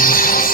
Thank you.